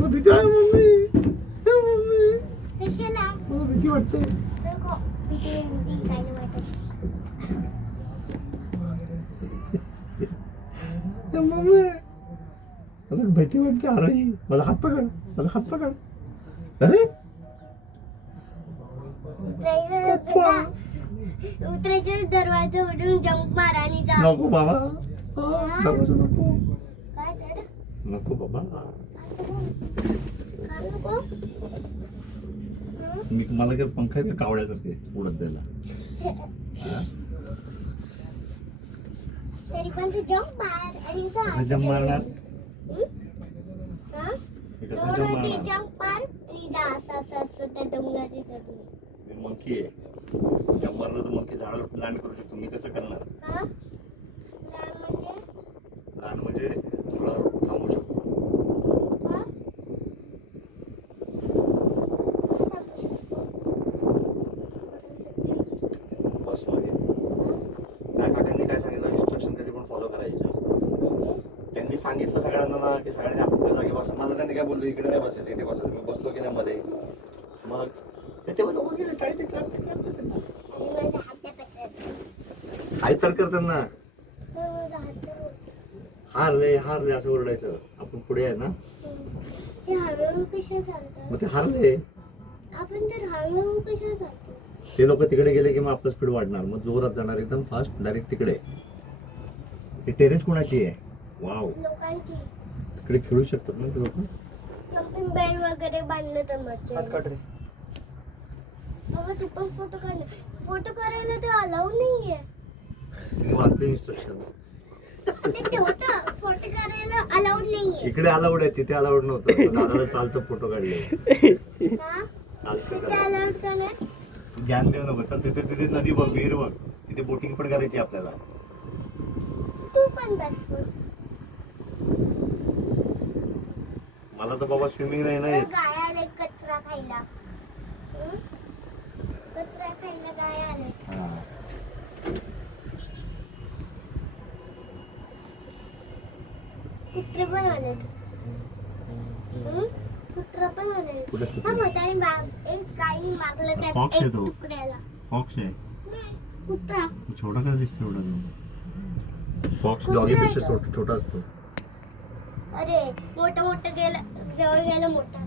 मला भीती वाटते मम्मी. कशाला? मला भीती वाटते. नको. भीती काय नाही वाटत. मम्मी मला भीती वाटते. आरोही मला हात पकड. अरे उतरायचं दरवाजा उडून जंप मारा आणि जा. नको बाबा. दरवाजा नको. काय तर? नको बाबा. काय नको? मी मला काय पंखा आहे कावड्यासारखे उडत द्यायला. तरी पण तू जंप मार आणि जा. कसं जंप मारणार? हा? कसं जंप मारणार? जंप मार आणि जा. असं त्या डोंगराची चढून. मी मंकी आहे. जंप मारलं तर मंकी झाडावर लँड करू शकतो. मी कसं करणार? हा? लहान म्हणजे झाडावर थांबू शकतो. हा? बस मध्ये त्या काकांनी काय सांगितलं, इन्स्ट्रक्शन कधी पण फॉलो करायचे असतात. त्यांनी सांगितलं सगळ्यांना ना की सगळ्यांनी आपल्या जागी बसा. मला त्यांनी काय बोललो, इकडे नाही बसायचं, इथे बसायचं. मी बसलो की नाही मध्ये, मग तेव्हा दोघं गेले टाळी ते क्लॅप त्यांना काय तर करतात ना. हारले असं ओरडायचं. आपण पुढे आहे ना, हे हळूहळू कशा चालतात? मग ते हारले. आपण तर हळूहळू कशा चालतो? ते लोक तिकडे गेले की मग आपलं स्पीड वाढणार, मग जोरात जाणार एकदम फास्ट डायरेक्ट तिकडे. ही टेरेस कोणाची आहे? वाव, लोकांची. तिकडे खेळू शकतात ना ते लोक. जम्पिंग बेड वगैरे बांधलं तर मजा हात काढ रे. बाबा तू पण फोटो काढ. फोटो करायला तर अलाउड नाहीये. तिने वाचले इन्स्ट्रक्शन. ते होतं फोटो करायला अलाउड नाहीये. इकडे अलाउड आहे, तिथे अलाउड नव्हतं. दादाला चालतं फोटो काढले. का? चालतं ते त्याला. अलाउड का नाही? ज्ञान देऊ नको. चल तिथे नदी बघ, विहीर बघ. तिथे बोटिंग पण करायची आपल्याला. तू पण बस. मला तर बाबा स्विमिंग नाही ना येत. गाय आले कचरा खायला. हं? कचरा खायला गाय आले. हा. कुत्रे पण आले. कुत्रा पण आले. कुठे हा कुत्रे? मोठ्याने एक गायी मारलं Fox त्यात आहे एक तो. तुकड्याला. फॉक्स आहे. नाही, कुत्रा. छोटा काय दिसतो एवढा? फॉक्स डॉगी पेक्षा छोटा असतो. अरे मोठं गेलं जवळ गेलं मोठा.